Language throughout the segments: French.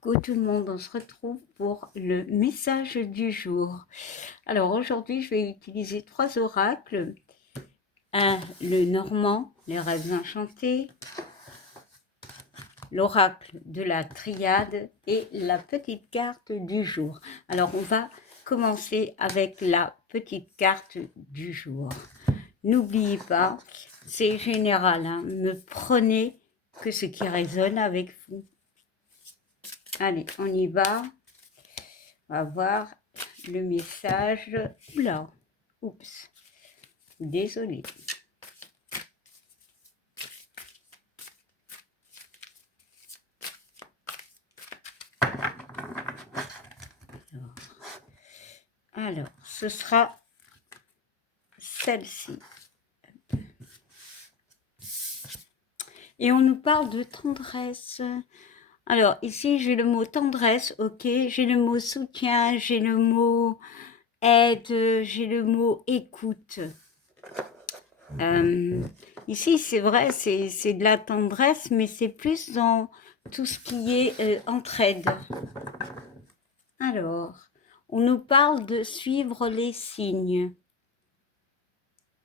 Coucou tout le monde, on se retrouve pour le message du jour. Alors aujourd'hui, je vais utiliser 3 oracles. Un, le normand, les rêves enchantés, l'oracle de la triade et la petite carte du jour. Alors on va commencer avec la petite carte du jour. N'oubliez pas, c'est général, hein, me prenez que ce qui résonne avec vous. Allez, on y va. On va voir le message. Oula, oups, désolé. Alors, ce sera celle-ci. Et on nous parle de tendresse. Alors, ici, j'ai le mot tendresse, ok. J'ai le mot soutien, j'ai le mot aide, j'ai le mot écoute. Ici, c'est vrai, c'est de la tendresse, mais c'est plus dans tout ce qui est entraide. Alors, on nous parle de suivre les signes.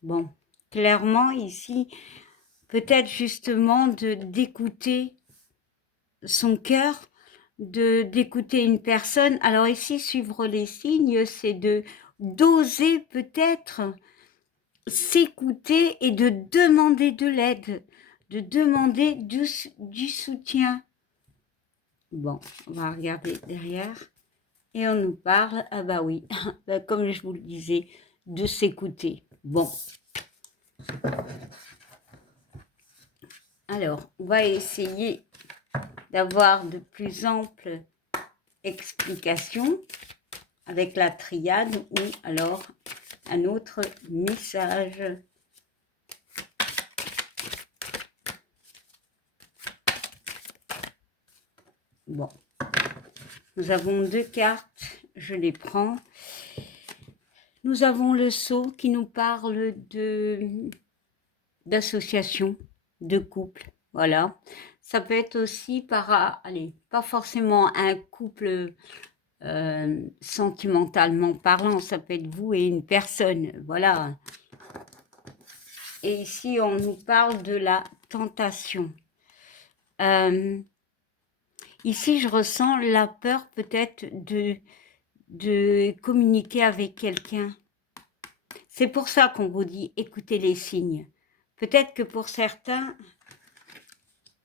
Bon, clairement, ici, peut-être justement d'écouter son cœur, d'écouter une personne. Alors ici, suivre les signes, c'est d'oser peut-être s'écouter et de demander de l'aide, de demander du soutien. Bon, on va regarder derrière. Et on nous parle, ah bah oui, comme je vous le disais, de s'écouter. Bon. Alors, on va essayer d'avoir de plus amples explications avec la triade ou alors un autre message. Bon, nous avons 2 cartes, je les prends. Nous avons le sceau qui nous parle d'association, de couple, voilà. Ça peut être aussi allez, pas forcément un couple sentimentalement parlant, ça peut être vous et une personne, voilà. Et ici, on nous parle de la tentation. Ici, je ressens la peur peut-être de communiquer avec quelqu'un. C'est pour ça qu'on vous dit écoutez les signes. Peut-être que pour certains,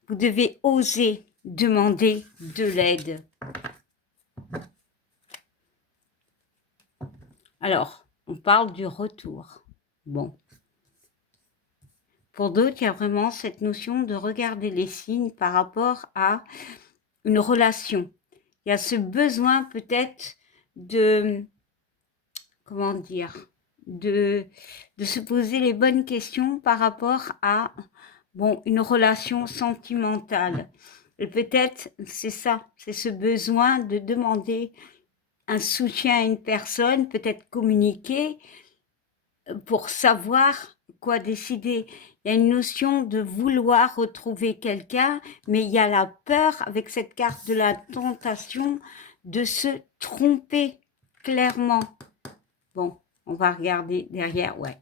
vous devez oser demander de l'aide. Alors, on parle du retour. Bon. Pour d'autres, il y a vraiment cette notion de regarder les signes par rapport à une relation. Il y a ce besoin peut-être comment dire, de se poser les bonnes questions par rapport à une relation sentimentale. Et peut-être c'est ça, c'est ce besoin de demander un soutien à une personne, peut-être communiquer pour savoir quoi décider. Il y a une notion de vouloir retrouver quelqu'un, mais il y a la peur avec cette carte de la tentation de se tromper clairement. Bon, on va regarder derrière, ouais.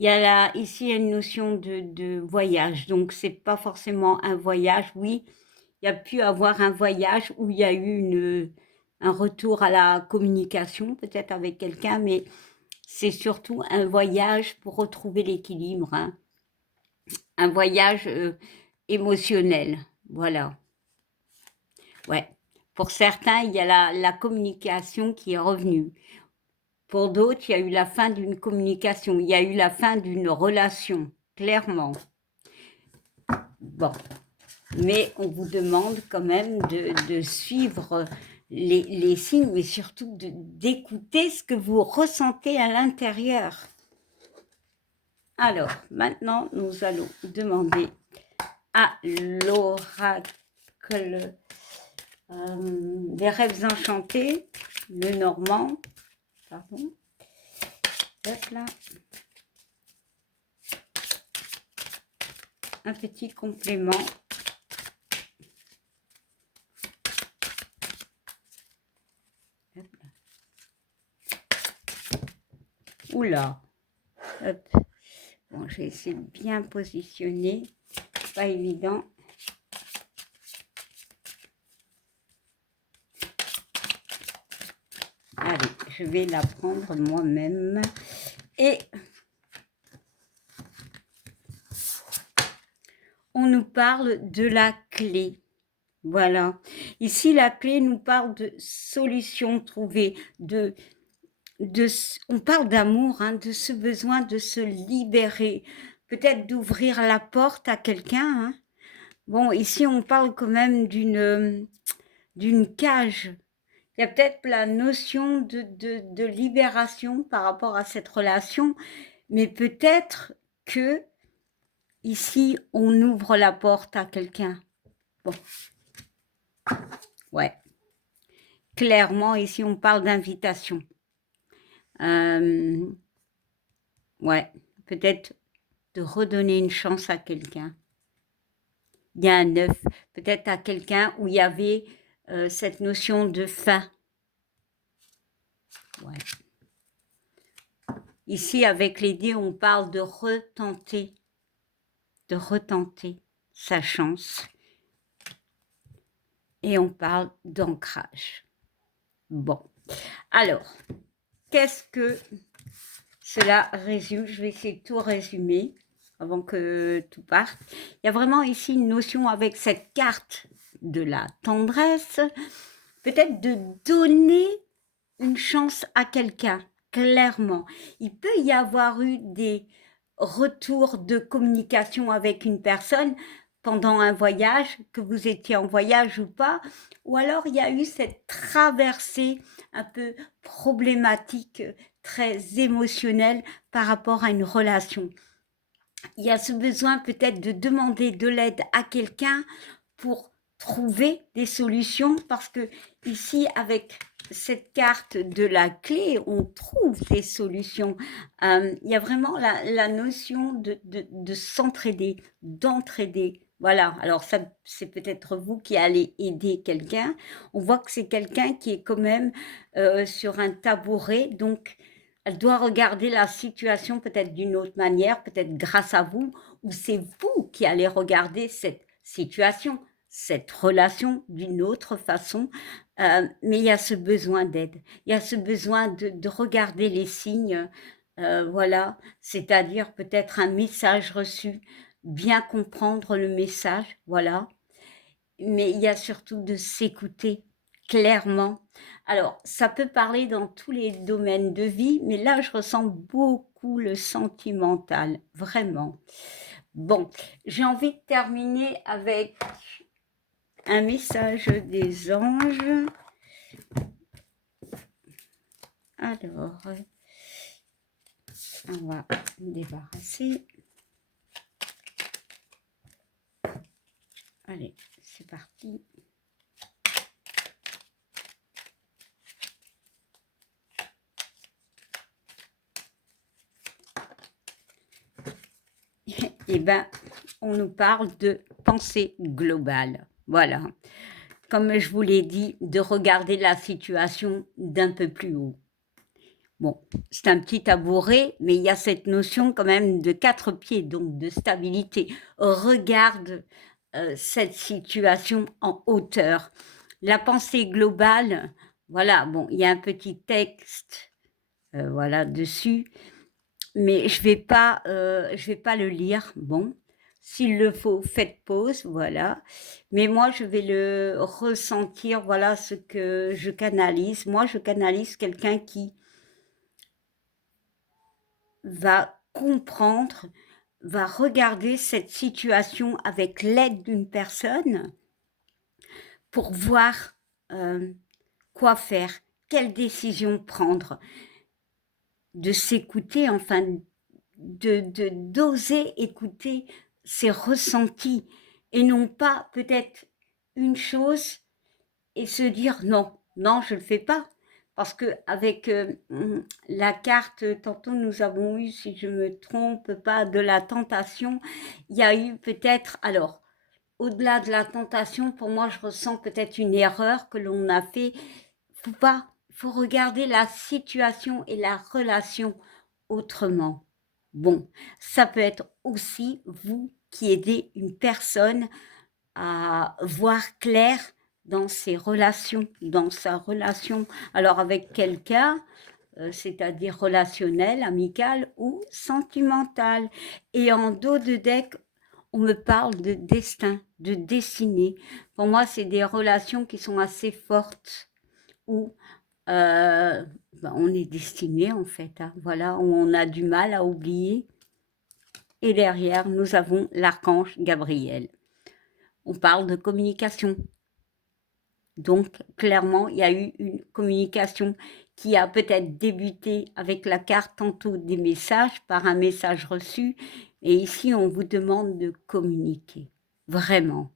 Il y a ici il y a une notion de voyage, donc c'est pas forcément un voyage. Oui, il y a pu avoir un voyage où il y a eu un retour à la communication, peut-être avec quelqu'un, mais c'est surtout un voyage pour retrouver l'équilibre, hein. Un voyage émotionnel, voilà. Ouais. Pour certains, il y a la communication qui est revenue. Pour d'autres, il y a eu la fin d'une communication, il y a eu la fin d'une relation, clairement. Bon, mais on vous demande quand même de suivre les signes, mais surtout d'écouter ce que vous ressentez à l'intérieur. Alors, maintenant, nous allons demander à l'oracle des rêves enchantés, le normand, pardon, hop là, un petit complément Oula. Hop. Bon, je vais essayer de bien positionner. Pas évident. Allez, je vais la prendre moi-même. Et on nous parle de la clé. Voilà. Ici, la clé nous parle de solutions trouvées, on parle d'amour, hein, de ce besoin de se libérer, peut-être d'ouvrir la porte à quelqu'un. Hein. Bon, ici, on parle quand même d'une cage. Il y a peut-être la notion de libération par rapport à cette relation, mais peut-être que ici, on ouvre la porte à quelqu'un. Bon, ouais. Clairement, ici, on parle d'invitation. Ouais, peut-être de redonner une chance à quelqu'un. Il y a un œuf, peut-être à quelqu'un où il y avait cette notion de fin. Ouais. Ici, avec les dés, on parle de retenter sa chance. Et on parle d'ancrage. Bon, alors, qu'est-ce que cela résume? Je vais essayer de tout résumer avant que tout parte. Il y a vraiment ici une notion avec cette carte de la tendresse, peut-être de donner une chance à quelqu'un, clairement. Il peut y avoir eu des retours de communication avec une personne pendant un voyage, que vous étiez en voyage ou pas, ou alors il y a eu cette traversée un peu problématique, très émotionnelle par rapport à une relation. Il y a ce besoin peut-être de demander de l'aide à quelqu'un pour trouver des solutions, parce que ici, avec cette carte de la clé, on trouve des solutions. Il y a vraiment la notion de s'entraider, d'entraider. Voilà, alors ça, c'est peut-être vous qui allez aider quelqu'un. On voit que c'est quelqu'un qui est quand même sur un tabouret, donc elle doit regarder la situation peut-être d'une autre manière, peut-être grâce à vous, ou c'est vous qui allez regarder cette situation, cette relation d'une autre façon. Mais il y a ce besoin d'aide, il y a ce besoin de regarder les signes, voilà, c'est-à-dire peut-être un message reçu, bien comprendre le message, voilà. Mais il y a surtout de s'écouter clairement. Alors, ça peut parler dans tous les domaines de vie, mais là, je ressens beaucoup le sentimental, vraiment. Bon, j'ai envie de terminer avec un message des anges. Alors, on va me débarrasser. Allez, c'est parti. Eh bien, on nous parle de pensée globale. Voilà. Comme je vous l'ai dit, de regarder la situation d'un peu plus haut. Bon, c'est un petit tabouret, mais il y a cette notion quand même de 4 pieds, donc de stabilité. Regarde cette situation en hauteur. La pensée globale, voilà, bon, il y a un petit texte, voilà, dessus, mais je vais pas le lire. Bon, s'il le faut, faites pause, voilà. Mais moi, je vais le ressentir, voilà ce que je canalise. Moi, je canalise quelqu'un qui va comprendre, va regarder cette situation avec l'aide d'une personne pour voir quoi faire, quelle décision prendre, de s'écouter, enfin, d'oser écouter ses ressentis et non pas peut-être une chose et se dire non, non, je ne le fais pas. Parce que avec la carte, tantôt nous avons eu, si je me trompe pas, de la tentation, il y a eu peut-être, alors, au-delà de la tentation, pour moi, je ressens peut-être une erreur que l'on a fait. Faut regarder la situation et la relation autrement. Bon, ça peut être aussi vous qui aidez une personne à voir clair dans ses relations, dans sa relation. Alors avec quelqu'un, c'est-à-dire relationnel, amical ou sentimental. Et en dos de deck, on me parle de destin, de destinée. Pour moi, c'est des relations qui sont assez fortes où on est destiné en fait. Hein, voilà, où on a du mal à oublier. Et derrière, nous avons l'archange Gabriel. On parle de communication. Donc, clairement, il y a eu une communication qui a peut-être débuté avec la carte tantôt des messages, par un message reçu. Et ici, on vous demande de communiquer. Vraiment.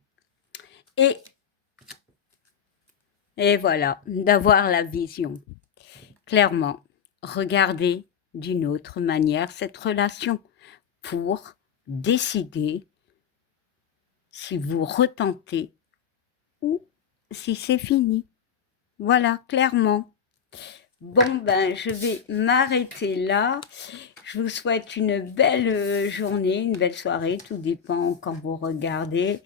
Et, et voilà, d'avoir la vision. Clairement, regardez d'une autre manière cette relation pour décider si vous retentez ou si c'est fini. Voilà, clairement. Bon, ben, je vais m'arrêter là. Je vous souhaite une belle journée, une belle soirée, tout dépend quand vous regardez.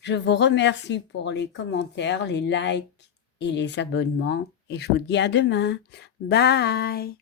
Je vous remercie pour les commentaires, les likes et les abonnements. Et je vous dis à demain. Bye!